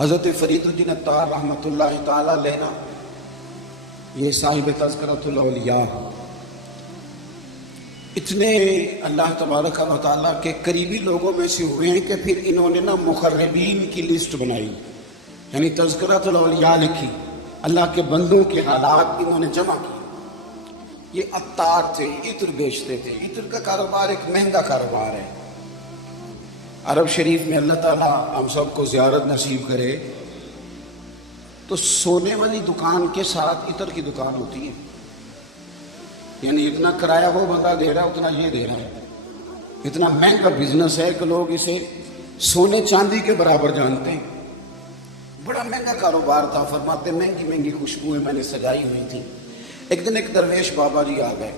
حضرت فرید الدین عطار رحمۃ اللہ تعالی علیہ، یہ صاحب تذکرۃ الاولیاء، اتنے اللہ تبارک و تعالیٰ کے قریبی لوگوں میں سے ہوئے ہیں کہ پھر انہوں نے مقربین کی لسٹ بنائی، یعنی تذکرۃ الاولیاء لکھی، اللہ کے بندوں کے حالات انہوں نے جمع کی۔ یہ عطار تھے، عطر بیچتے تھے۔ عطر کا کاروبار ایک مہنگا کاروبار ہے۔ عرب شریف میں اللہ تعالیٰ ہم سب کو زیارت نصیب کرے تو سونے والی دکان کے ساتھ عطر کی دکان ہوتی ہے، یعنی اتنا کرایہ وہ بندہ دے رہا ہے اتنا یہ دے رہا ہے۔ اتنا مہنگا بزنس ہے کہ لوگ اسے سونے چاندی کے برابر جانتے ہیں۔ بڑا مہنگا کاروبار تھا۔ فرماتے مہنگی مہنگی خوشبوئیں میں نے سجائی ہوئی تھی۔ ایک دن ایک درویش بابا جی آ گئے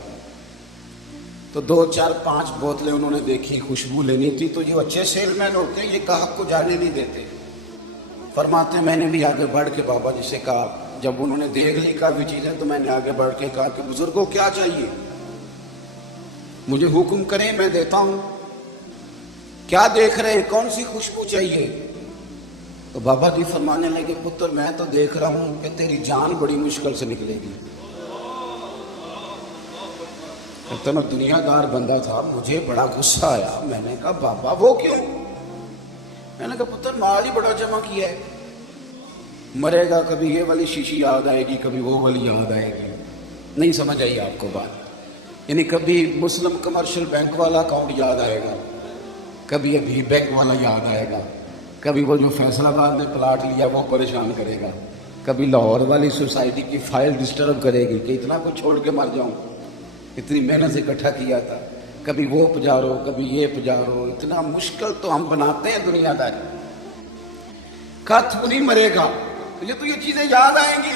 تو 2 4 5 بوتلیں انہوں نے دیکھی، خوشبو لینی تھی، تو جو اچھے سیل مین ہوتے ہیں یہ گاہک کو جانے نہیں دیتے۔ فرماتے ہیں میں نے بھی آگے بڑھ کے بابا جی سے کہا، جب انہوں نے دیکھ لی کافی چیزیں تو میں نے آگے بڑھ کے کہا کہ بزرگوں کیا چاہیے، مجھے حکم کریں میں دیتا ہوں، کیا دیکھ رہے ہیں، کون سی خوشبو چاہیے؟ تو بابا جی فرمانے لگے پتر میں تو دیکھ رہا ہوں کہ تیری جان بڑی مشکل سے نکلے گی۔ اتنا دنیا دار بندہ تھا، مجھے بڑا غصہ آیا۔ میں نے کہا بابا وہ کیوں؟ میں نے کہا پتر مال ہی بڑا جمع کیا ہے، مرے گا کبھی یہ والی شیشی یاد آئے گی، کبھی وہ والی یاد آئے گی۔ نہیں سمجھ آئی آپ کو بات؟ یعنی کبھی مسلم کمرشل بینک والا اکاؤنٹ یاد آئے گا، کبھی ابھی بینک والا یاد آئے گا، کبھی وہ جو فیصل آباد میں پلاٹ لیا وہ پریشان کرے گا، کبھی لاہور والی سوسائٹی کی فائل ڈسٹرب کرے گی کہ اتنا کچھ چھوڑ کے مر جاؤں، اتنی محنت سے اکٹھا کیا تھا، کبھی وہ پجارو کبھی یہ پجارو، اتنا مشکل تو ہم بناتے ہیں دنیا داری۔ کہا تو نہیں مرے گا، تجھے تو یہ چیزیں یاد آئیں گی۔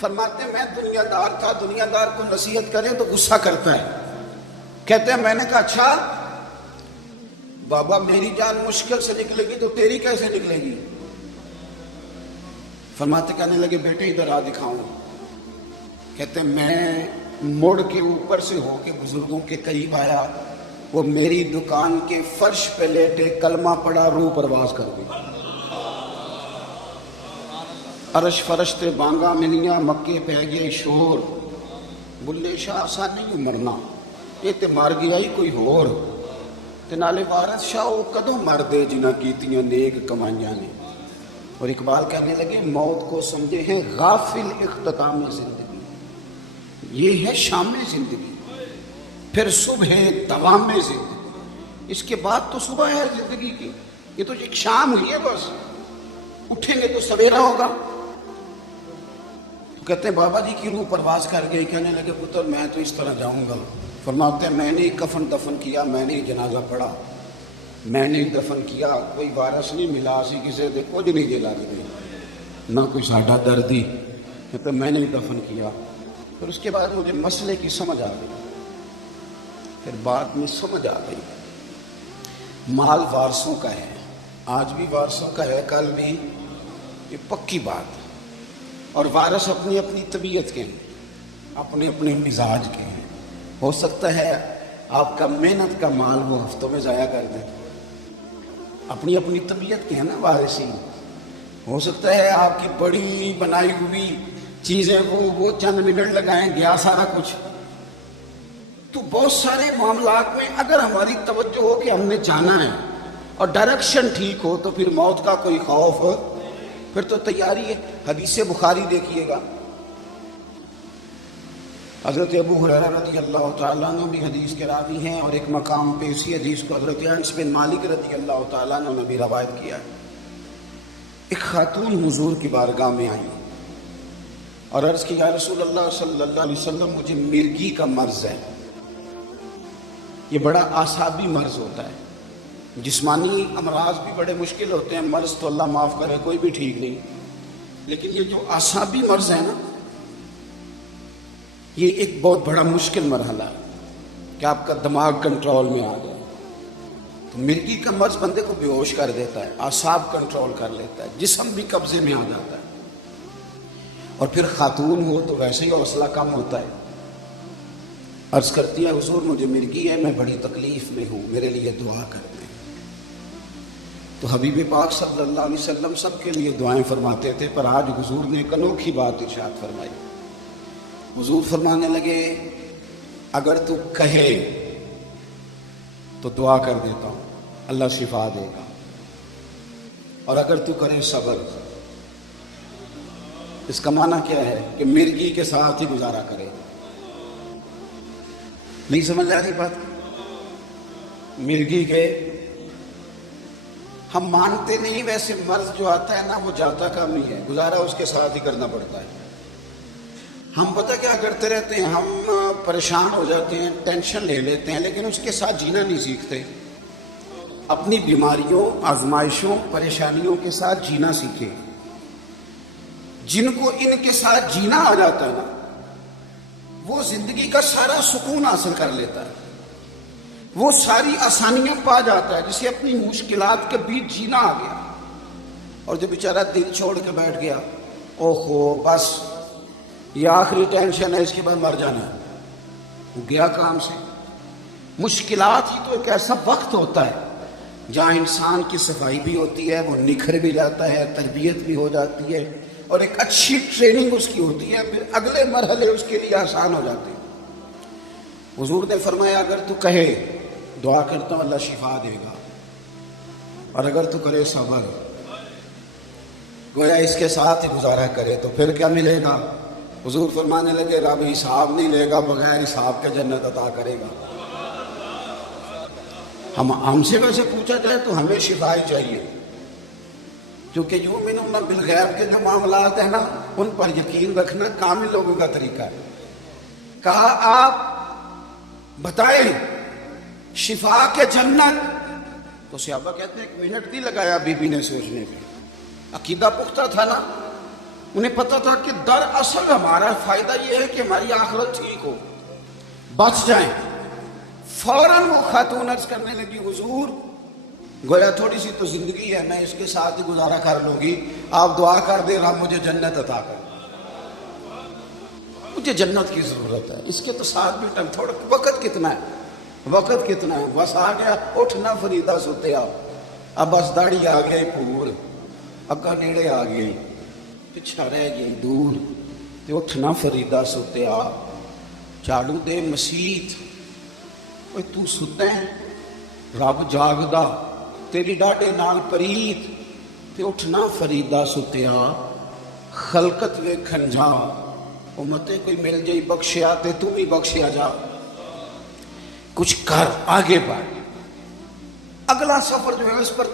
فرماتے میں دنیا دار تھا، دنیا دار کو نصیحت کرے تو غصہ کرتا ہے۔ کہتے ہیں میں نے کہا اچھا بابا میری جان مشکل سے نکلے گی تو تیری کیسے نکلے گی؟ فرماتے کہنے لگے بیٹے ادھر آ دکھاؤں۔ کہتے ہیں میں مڑ کے اوپر سے ہو کے بزرگوں کے قریب آیا، وہ میری دکان کے فرش پہ لیٹے کلمہ پڑا، روح پرواز کر گئی۔ عرش فرشتے بانگا ملیاں، مکے پہ گئے شور، بلے شاہ آسان نہیں مرنا، یہ تے مر گیا ہی کوئی ہور، تے نالے وارث شاہ وہ کدوں مر دے جنہ کیتیاں نیک کمائیاں نے۔ اور اقبال کہنے لگے موت کو سمجھے ہیں غافل اختتام زندگی، یہ ہے شام زندگی، پھر صبح دوام زندگی، اس کے بعد تو صبح ہے زندگی کی، یہ تو ایک شام ہوئی ہے بس، اٹھیں گے تو سویرا ہوگا۔ کہتے ہیں بابا جی کی روح پرواز کر گئی۔ کہنے لگے پتر میں تو اس طرح جاؤں گا۔ فرماتے ہیں میں نے کفن دفن کیا، میں نے جنازہ پڑھا، میں نے دفن کیا، کوئی وارث نہیں ملا، اسی کسی دے کچھ نہیں دے لگ گئی، نہ کوئی ساڈا دردی۔ کہتے میں نے دفن کیا۔ پھر اس کے بعد مجھے مسئلے کی سمجھ آ گئی، پھر بعد میں سمجھ آ گئی مال وارثوں کا ہے، آج بھی وارثوں کا ہے، کل بھی، یہ پکی بات ہے۔ اور وارث اپنی اپنی طبیعت کے ہیں، اپنے اپنے مزاج کے ہیں۔ ہو سکتا ہے آپ کا محنت کا مال وہ ہفتوں میں ضائع کر دیں، اپنی اپنی طبیعت کے ہیں نا وارثین۔ ہو سکتا ہے آپ کی بڑی بنائی ہوئی چیزیں وہ چند منٹ لگائیں، گیا سارا کچھ۔ تو بہت سارے معاملات میں اگر ہماری توجہ ہو کہ ہم نے جانا ہے اور ڈائریکشن ٹھیک ہو تو پھر موت کا کوئی خوف ہو، پھر تو تیاری ہے۔ حدیث بخاری دیکھیے گا، حضرت ابو ہریرہ رضی اللہ تعالیٰ عنہ بھی حدیث کے راوی ہیں، اور ایک مقام پہ اسی حدیث کو حضرت انس بن مالک رضی اللہ تعالیٰ عنہ نے بھی روایت کیا ہے۔ ایک خاتون حضور کی بارگاہ میں آئی اور عرض کی یا رسول اللہ صلی اللہ علیہ وسلم مجھے مرگی کا مرض ہے، یہ بڑا اعصابی مرض ہوتا ہے، جسمانی امراض بھی بڑے مشکل ہوتے ہیں، مرض تو اللہ معاف کرے کوئی بھی ٹھیک نہیں، لیکن یہ جو اعصابی مرض ہے نا، یہ ایک بہت بڑا مشکل مرحلہ ہے کہ آپ کا دماغ کنٹرول میں آ جائے۔ تو مرگی کا مرض بندے کو بے ہوش کر دیتا ہے، اعصاب کنٹرول کر لیتا ہے، جسم بھی قبضے میں آ جاتا ہے، اور پھر خاتون ہو تو ویسے ہی حوصلہ کم ہوتا ہے۔ عرض کرتی ہے حضور مجھے مرگی ہے، میں بڑی تکلیف میں ہوں، میرے لیے دعا کر دیں۔ تو حبیب پاک صلی اللہ علیہ وسلم سب کے لیے دعائیں فرماتے تھے، پر آج حضور نے ایک انوکھی بات ارشاد فرمائی۔ حضور فرمانے لگے اگر تو کہے تو دعا کر دیتا ہوں، اللہ شفا دے گا، اور اگر تو کرے صبر۔ اس کا معنی کیا ہے کہ مرگی کے ساتھ ہی گزارا کرے۔ نہیں سمجھ آ رہی بات؟ مرگی کے ہم مانتے نہیں، ویسے مرض جو آتا ہے نا وہ جاتا کام نہیں ہے، گزارا اس کے ساتھ ہی کرنا پڑتا ہے۔ ہم پتہ کیا کرتے رہتے ہیں، ہم پریشان ہو جاتے ہیں، ٹینشن لے لیتے ہیں، لیکن اس کے ساتھ جینا نہیں سیکھتے۔ اپنی بیماریوں، آزمائشوں، پریشانیوں کے ساتھ جینا سیکھیں۔ جن کو ان کے ساتھ جینا آ جاتا ہے نا، وہ زندگی کا سارا سکون حاصل کر لیتا ہے، وہ ساری آسانیاں پا جاتا ہے، جسے اپنی مشکلات کے بیچ جینا آ گیا۔ اور جو بیچارہ دل چھوڑ کے بیٹھ گیا، اوہو بس یہ آخری ٹینشن ہے، اس کے بعد مر جانا ہے، وہ گیا کام سے۔ مشکلات ہی تو ایک ایسا وقت ہوتا ہے جہاں انسان کی صفائی بھی ہوتی ہے، وہ نکھر بھی جاتا ہے، تربیت بھی ہو جاتی ہے، اور ایک اچھی ٹریننگ اس کی ہوتی ہے، پھر اگلے مرحلے اس کے لیے آسان ہو جاتے ہیں۔ حضور نے فرمایا اگر تو کہے دعا کرتا ہوں اللہ شفا دے گا، اور اگر تو کرے صبر، گویا اس کے ساتھ ہی گزارا کرے، تو پھر کیا ملے گا؟ حضور فرمانے لگے رب حساب نہیں لے گا، بغیر حساب کے جنت عطا کرے گا۔ ہم سے ویسے پوچھا جائے تو ہمیں شفا ہی چاہیے، کیونکہ یؤمنون بالغیب کے جو معاملات ہیں نا، ان پر یقین رکھنا کامل لوگوں کا طریقہ ہے۔ کہا آپ بتائیں شفا کے جنت، تو صحابہ کہتے ہیں 1 منٹ نہیں لگایا بی بی نے سوچنے پہ، عقیدہ پختہ تھا نا، انہیں پتہ تھا کہ دراصل ہمارا فائدہ یہ ہے کہ ہماری آخرت ٹھیک ہو، بچ جائیں۔ فوراً وہ خاتون عرض کرنے لگی حضور گویا تھوڑی سی تو زندگی ہے، میں اس کے ساتھ ہی گزارا کر لوں گی، آپ دعا کر دیں رب مجھے جنت عطا کر، مجھے جنت کی ضرورت ہے۔ اس کے تو ساتھ بھی تھوڑا وقت کتنا ہے، وقت کتنا ہے، بس آ گیا اٹھنا فریدہ سوتے آؤ، اب بس داڑھی آ گئی پور، اگا نیڑے آ گئی، پچھا رہ گئی دور، تے اٹھنا فریدہ سوتے آ، جھاڑو دے مسیت، اوے تو ستے ہیں رب جاگدا، تیری ڈاڈے نال پریت، تے اٹھنا فریدہ ستیا، خلقت ویکھن جا، امتے کوئی مل جائی بخشیا تے تو بھی بخشیا جا، کچھ کر آگے بڑھ۔ اگلا سفر جو ہے اس پر